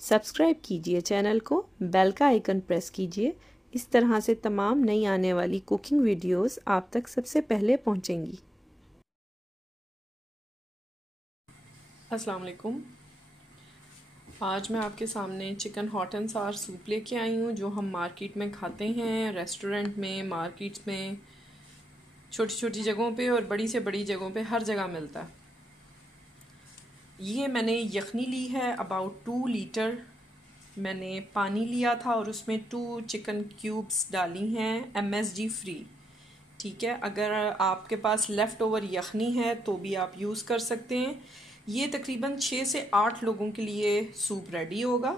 Subscribe कीजिए channel को, bell का आइकन प्रेस कीजिए। इस तरह से तमाम नई आने वाली कुकिंग वीडियोस आप तक सबसे पहले पहुंचेंगी। अस्सलाम वालेकुम। आज मैं आपके सामने चिकन हॉट एंड सार सूप लेके आई हूँ, जो हम मार्केट में खाते हैं, रेस्टोरेंट में, मार्केट्स में, छोटी छोटी जगहों पे और बड़ी से बड़ी जगहों पे हर जगह मिलता है। ये मैंने यखनी ली है, अबाउट 2 लीटर मैंने पानी लिया था और उसमें 2 चिकन क्यूब्स डाली हैं, MSG फ्री। ठीक है, अगर आपके पास लेफ़्ट ओवर यखनी है तो भी आप यूज़ कर सकते हैं। ये तकरीबन 6 से 8 लोगों के लिए सूप रेडी होगा।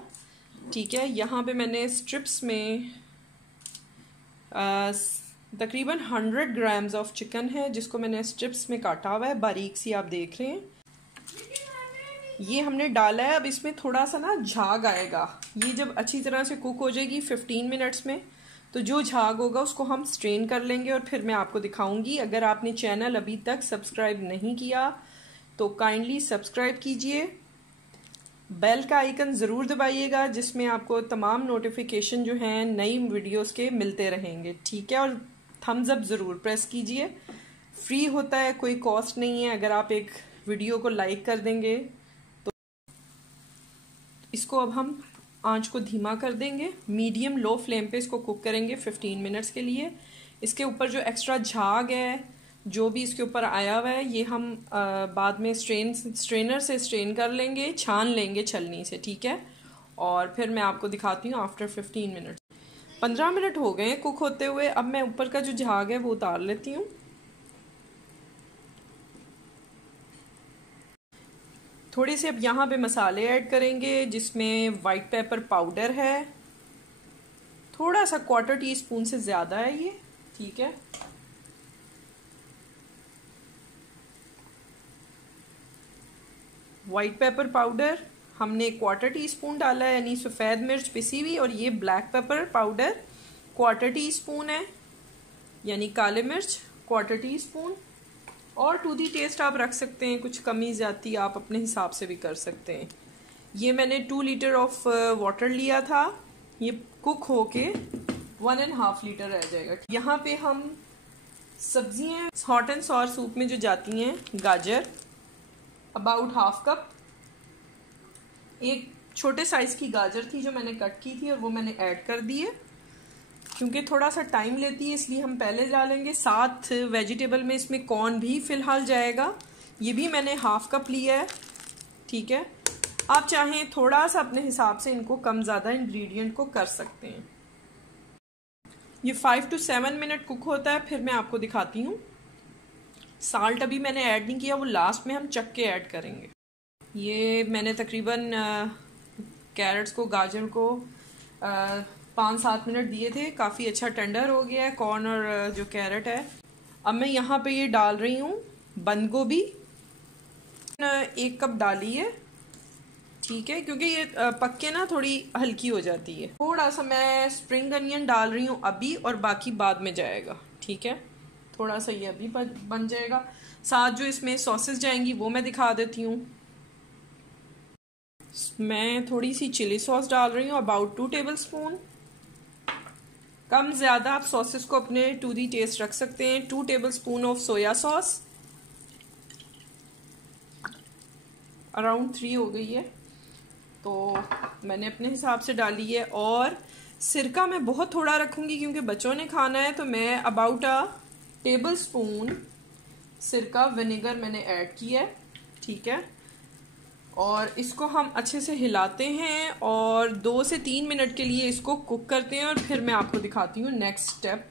ठीक है, यहाँ पे मैंने स्ट्रिप्स में तकरीबन 100 ग्राम्स ऑफ चिकन है, जिसको मैंने स्ट्रिप्स में काटा हुआ है, बारीक सी आप देख रहे हैं। ये हमने डाला है। अब इसमें थोड़ा सा ना झाग आएगा। ये जब अच्छी तरह से कुक हो जाएगी 15 मिनट्स में, तो जो झाग होगा उसको हम स्ट्रेन कर लेंगे और फिर मैं आपको दिखाऊंगी। अगर आपने चैनल अभी तक सब्सक्राइब नहीं किया तो काइंडली सब्सक्राइब कीजिए, बेल का आइकन ज़रूर दबाइएगा, जिसमें आपको तमाम नोटिफिकेशन जो हैं नई वीडियोस के मिलते रहेंगे। ठीक है, और थम्स अप ज़रूर प्रेस कीजिए। फ्री होता है, कोई कॉस्ट नहीं है। अगर आप एक वीडियो को लाइक कर देंगे तो इसको अब हम आंच को धीमा कर देंगे, मीडियम लो फ्लेम पे इसको कुक करेंगे 15 मिनट्स के लिए। इसके ऊपर जो एक्स्ट्रा झाग है, जो भी इसके ऊपर आया हुआ है, ये हम बाद में स्ट्रेनर से स्ट्रेन कर लेंगे, छान लेंगे छलनी से। ठीक है, और फिर मैं आपको दिखाती हूँ आफ्टर 15 मिनट। 15 मिनट हो गए कुक होते हुए। अब मैं ऊपर का जो झाग है वो उतार लेती हूँ। थोड़े से अब यहाँ पे मसाले ऐड करेंगे, जिसमें वाइट पेपर पाउडर है, थोड़ा सा 1/4 टीस्पून से ज़्यादा है ये। ठीक है, वाइट पेपर पाउडर हमने 1/4 टीस्पून डाला है, यानी सफ़ेद मिर्च पिसी हुई। और ये ब्लैक पेपर पाउडर 1/4 टीस्पून है, यानी काले मिर्च 1/4 टीस्पून। और टू दी टेस्ट आप रख सकते हैं, कुछ कमी ज़्यादा आप अपने हिसाब से भी कर सकते हैं। ये मैंने 2 लीटर ऑफ वाटर लिया था, ये कुक होके 1.5 लीटर रह जाएगा। यहाँ पे हम सब्जियाँ हॉट एंड सॉर सूप में जो जाती हैं, गाजर अबाउट 1/2 कप, एक छोटे साइज की गाजर थी जो मैंने कट की थी और वो मैंने ऐड कर दी है। क्योंकि थोड़ा सा टाइम लेती है इसलिए हम पहले डालेंगे। साथ वेजिटेबल में इसमें कॉर्न भी फिलहाल जाएगा, ये भी मैंने 1/2 कप लिया है। ठीक है, आप चाहें थोड़ा सा अपने हिसाब से इनको कम ज़्यादा इंग्रेडिएंट को कर सकते हैं। ये 5 to 7 मिनट कुक होता है, फिर मैं आपको दिखाती हूँ। साल्ट अभी मैंने ऐड नहीं किया, वो लास्ट में हम चख के ऐड करेंगे। ये मैंने तकरीबन कैरेट्स को, गाजर को 5-7 मिनट दिए थे, काफ़ी अच्छा टेंडर हो गया है कॉर्न और जो कैरेट है। अब मैं यहाँ पे ये डाल रही हूँ बंद गोभी, 1 कप डाली है। ठीक है, क्योंकि ये पक के ना थोड़ी हल्की हो जाती है। थोड़ा सा मैं स्प्रिंग अनियन डाल रही हूँ अभी, और बाकी बाद में जाएगा। ठीक है, थोड़ा सा ये अभी बन जाएगा। साथ जो इसमें सॉसेस जाएंगी वो मैं दिखा देती हूँ। मैं थोड़ी सी चिली सॉस डाल रही हूँ, अबाउट 2 टेबलस्पून। कम ज़्यादा आप सॉसेस को अपने टू दी टेस्ट रख सकते हैं। 2 tablespoon of soya sauce, around 3 हो गई है, तो मैंने अपने हिसाब से डाली है। और सिरका मैं बहुत थोड़ा रखूँगी क्योंकि बच्चों ने खाना है, तो मैं अबाउट 1 टेबलस्पून सिरका विनेगर मैंने ऐड किया है। ठीक है, और इसको हम अच्छे से हिलाते हैं और 2 से 3 मिनट के लिए इसको कुक करते हैं, और फिर मैं आपको दिखाती हूँ नेक्स्ट स्टेप।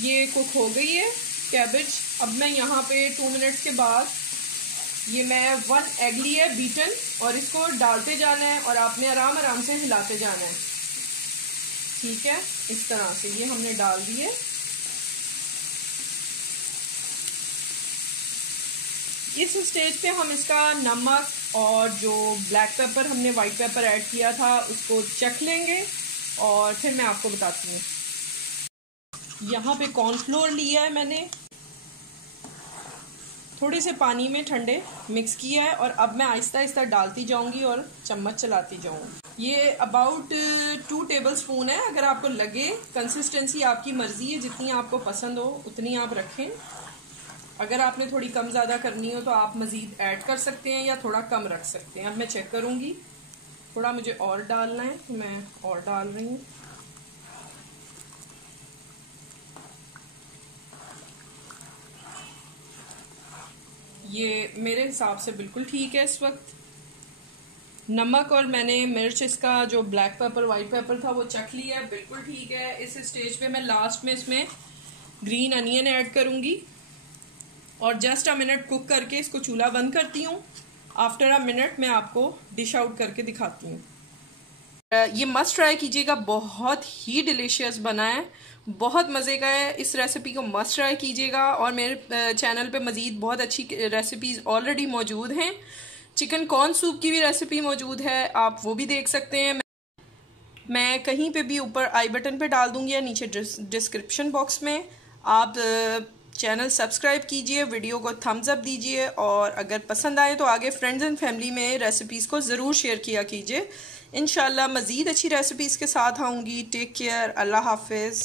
ये कुक हो गई है कैबेज। अब मैं यहाँ पे 2 मिनट्स के बाद ये मैं 1 एग लिया है बीटन, और इसको डालते जाना है और आपने आराम आराम से हिलाते जाना है। ठीक है, इस तरह से ये हमने डाल दिए। इस स्टेज पे हम इसका नमक और जो ब्लैक पेपर हमने वाइट पेपर ऐड किया था उसको चख लेंगे, और फिर मैं आपको बताती हूँ। यहाँ पे कॉर्नफ्लोर लिया है मैंने, थोड़े से पानी में ठंडे मिक्स किया है और अब मैं आहिस्ता आहिस्ता डालती जाऊंगी और चम्मच चलाती जाऊंगी। ये अबाउट 2 टेबल स्पून है। अगर आपको लगे, कंसिस्टेंसी आपकी मर्जी है, जितनी आपको पसंद हो उतनी आप रखें। अगर आपने थोड़ी कम ज़्यादा करनी हो तो आप मज़ीद ऐड कर सकते हैं या थोड़ा कम रख सकते हैं। अब मैं चेक करूंगी, थोड़ा मुझे और डालना है तो मैं और डाल रही हूँ। ये मेरे हिसाब से बिल्कुल ठीक है इस वक्त। नमक और मैंने मिर्च, इसका जो ब्लैक पेपर वाइट पेपर था वो चख लिया है, बिल्कुल ठीक है। इस स्टेज पे मैं लास्ट में इसमें ग्रीन अनियन ऐड करूंगी और जस्ट अ मिनट कुक करके इसको चूल्हा बंद करती हूँ। आफ्टर अ मिनट मैं आपको डिश आउट करके दिखाती हूँ। ये मस्ट ट्राई कीजिएगा, बहुत ही डिलीशियस बना है, बहुत मज़े का है। इस रेसिपी को मस्ट ट्राई कीजिएगा और मेरे चैनल पे मज़ीद बहुत अच्छी रेसिपीज़ ऑलरेडी मौजूद हैं। चिकन कॉर्न सूप की भी रेसिपी मौजूद है, आप वो भी देख सकते हैं। मैं कहीं पे भी ऊपर आई बटन पे डाल दूंगी या नीचे डिस्क्रिप्शन बॉक्स में। आप चैनल सब्सक्राइब कीजिए, वीडियो को थम्स अप दीजिए और अगर पसंद आए तो आगे फ्रेंड्स एंड फैमिली में रेसिपीज़ को ज़रूर शेयर किया कीजिए। इंशाल्लाह मज़ीद अच्छी रेसिपीज़ के साथ आऊँगी। टेक केयर, अल्लाह हाफिज़।